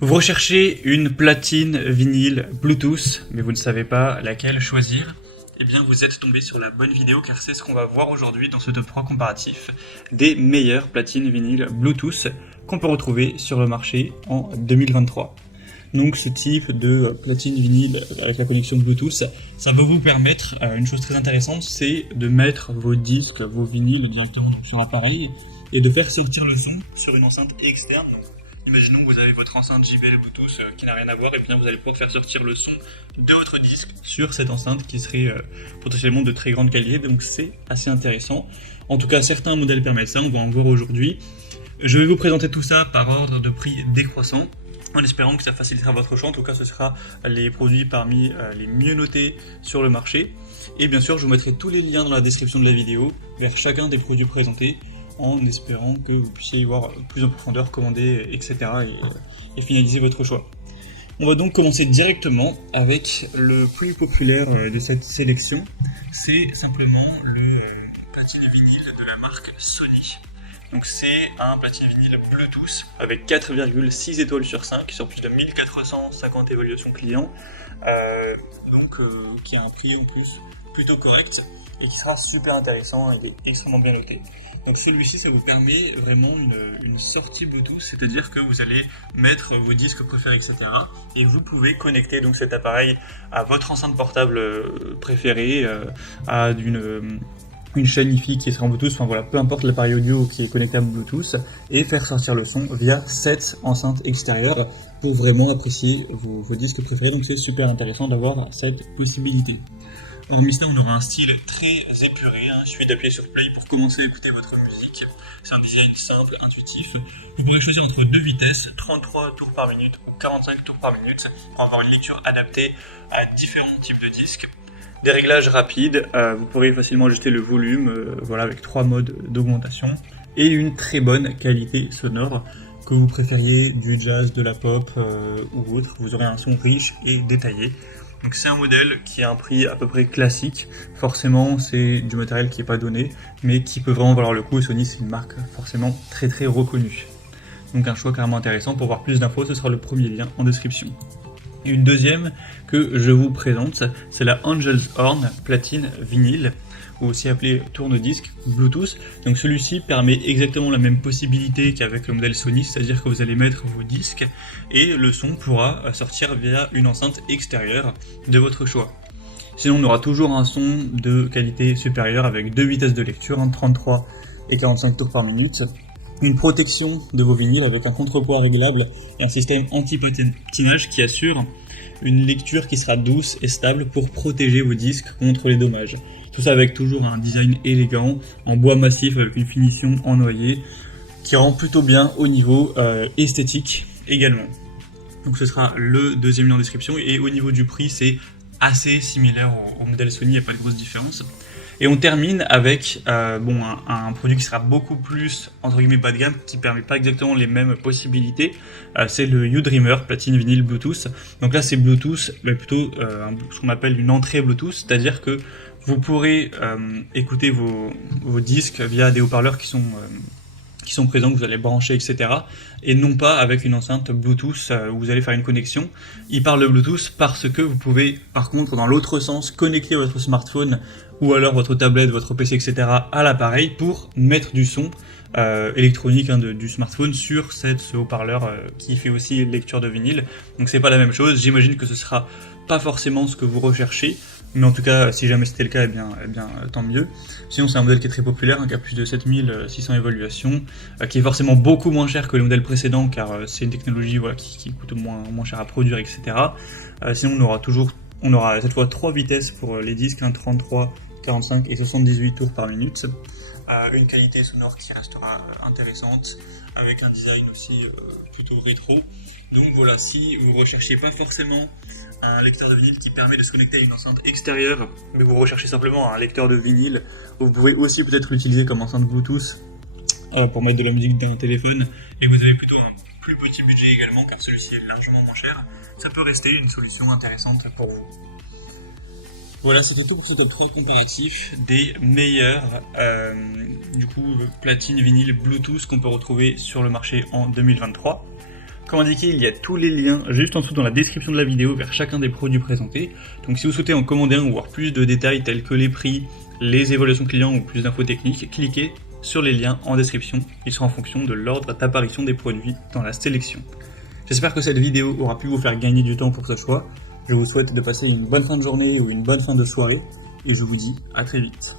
Vous recherchez une platine vinyle Bluetooth, mais vous ne savez pas laquelle choisir. Eh bien, vous êtes tombé sur la bonne vidéo car c'est ce qu'on va voir aujourd'hui dans ce top 3 comparatif des meilleures platines vinyle Bluetooth qu'on peut retrouver sur le marché en 2023. Donc ce type de platine vinyle avec la connexion Bluetooth, ça va vous permettre une chose très intéressante, c'est de mettre vos disques, vos vinyles directement sur l'appareil et de faire sortir le son sur une enceinte externe. Donc, imaginons que vous avez votre enceinte JBL Bluetooth qui n'a rien à voir, et bien vous allez pouvoir faire sortir le son de votre disque sur cette enceinte qui serait potentiellement de très grande qualité, donc c'est assez intéressant. En tout cas, certains modèles permettent ça, on va en voir aujourd'hui. Je vais vous présenter tout ça par ordre de prix décroissant, en espérant que ça facilitera votre choix. En tout cas, ce sera les produits parmi les mieux notés sur le marché. Et bien sûr, je vous mettrai tous les liens dans la description de la vidéo vers chacun des produits présentés, en espérant que vous puissiez y voir plus en profondeur, commander, etc. et finaliser votre choix. On va donc commencer directement avec le plus populaire de cette sélection. C'est simplement le platine vinyle de la marque Sony. Donc c'est un platine vinyle Bluetooth avec 4,6 étoiles sur 5 sur plus de 1450 évaluations clients, qui a un prix en plus plutôt correct et qui sera super intéressant, il est extrêmement bien noté. Donc celui-ci, ça vous permet vraiment une sortie Bluetooth, c'est-à-dire que vous allez mettre vos disques préférés, etc. Et vous pouvez connecter donc cet appareil à votre enceinte portable préférée, à une chaîne Wi-Fi qui sera en Bluetooth, enfin voilà, peu importe l'appareil audio qui est connecté à Bluetooth, et faire sortir le son via cette enceinte extérieure pour vraiment apprécier vos disques préférés. Donc c'est super intéressant d'avoir cette possibilité. Hormis cela, on aura un style très épuré, il suffit d'appuyer sur play pour commencer à écouter votre musique. C'est un design simple, intuitif. Vous pourrez choisir entre deux vitesses, 33 tours par minute ou 45 tours par minute, pour avoir une lecture adaptée à différents types de disques. Des réglages rapides, vous pourrez facilement ajuster le volume, avec 3 modes d'augmentation, et une très bonne qualité sonore. Que vous préfériez du jazz, de la pop ou autre, vous aurez un son riche et détaillé. Donc c'est un modèle qui a un prix à peu près classique, forcément c'est du matériel qui n'est pas donné, mais qui peut vraiment valoir le coup. Sony, c'est une marque forcément très très reconnue. Donc un choix carrément intéressant. Pour voir plus d'infos, ce sera le premier lien en description. Et une deuxième que je vous présente, c'est la Angel's Horn platine vinyle, ou aussi appelé tourne-disque Bluetooth. Donc celui-ci permet exactement la même possibilité qu'avec le modèle Sony, c'est-à-dire que vous allez mettre vos disques et le son pourra sortir via une enceinte extérieure de votre choix. Sinon, on aura toujours un son de qualité supérieure avec deux vitesses de lecture, 33 et 45 tours par minute, une protection de vos vinyles avec un contrepoids réglable et un système anti-patinage qui assure une lecture qui sera douce et stable pour protéger vos disques contre les dommages. Tout ça avec toujours un design élégant, en bois massif avec une finition en noyer, qui rend plutôt bien au niveau esthétique également. Donc ce sera le deuxième lien en description, et au niveau du prix, c'est assez similaire au modèle Sony, il n'y a pas de grosse différence. Et on termine avec un produit qui sera beaucoup plus, entre guillemets, bas de gamme, qui ne permet pas exactement les mêmes possibilités. C'est le U-Dreamer platine vinyle Bluetooth. Donc là, c'est Bluetooth, mais plutôt ce qu'on appelle une entrée Bluetooth, c'est-à-dire que vous pourrez écouter vos disques via des haut-parleurs qui sont présents, que vous allez brancher, etc. Et non pas avec une enceinte Bluetooth où vous allez faire une connexion. Il parle de Bluetooth parce que vous pouvez, par contre, dans l'autre sens, connecter votre smartphone ou alors votre tablette, votre PC, etc. à l'appareil pour mettre du son électronique du smartphone sur ce haut-parleur qui fait aussi lecture de vinyle. Donc c'est pas la même chose. J'imagine que ce sera pas forcément ce que vous recherchez, mais en tout cas, si jamais c'était le cas, eh bien, tant mieux. Sinon, c'est un modèle qui est très populaire, qui a plus de 7600 évaluations, qui est forcément beaucoup moins cher que le modèle précédent, car c'est une technologie qui coûte moins cher à produire, etc. Sinon, on aura cette fois 3 vitesses pour les disques, 33, 45 et 78 tours par minute. Une qualité sonore qui restera intéressante, avec un design aussi plutôt rétro. Donc voilà, si vous ne recherchez pas forcément un lecteur de vinyle qui permet de se connecter à une enceinte extérieure, mais vous recherchez simplement un lecteur de vinyle, vous pouvez aussi peut-être l'utiliser comme enceinte Bluetooth pour mettre de la musique dans un téléphone, et vous avez plutôt un plus petit budget également, car celui-ci est largement moins cher, ça peut rester une solution intéressante pour vous. Voilà, c'était tout pour ce top 3 comparatif des meilleurs platines vinyle Bluetooth qu'on peut retrouver sur le marché en 2023. Comme indiqué, il y a tous les liens juste en dessous dans la description de la vidéo vers chacun des produits présentés. Donc si vous souhaitez en commander un ou voir plus de détails tels que les prix, les évaluations clients ou plus d'infos techniques, cliquez sur les liens en description. Ils sont en fonction de l'ordre d'apparition des produits dans la sélection. J'espère que cette vidéo aura pu vous faire gagner du temps pour ce choix. Je vous souhaite de passer une bonne fin de journée ou une bonne fin de soirée et je vous dis à très vite.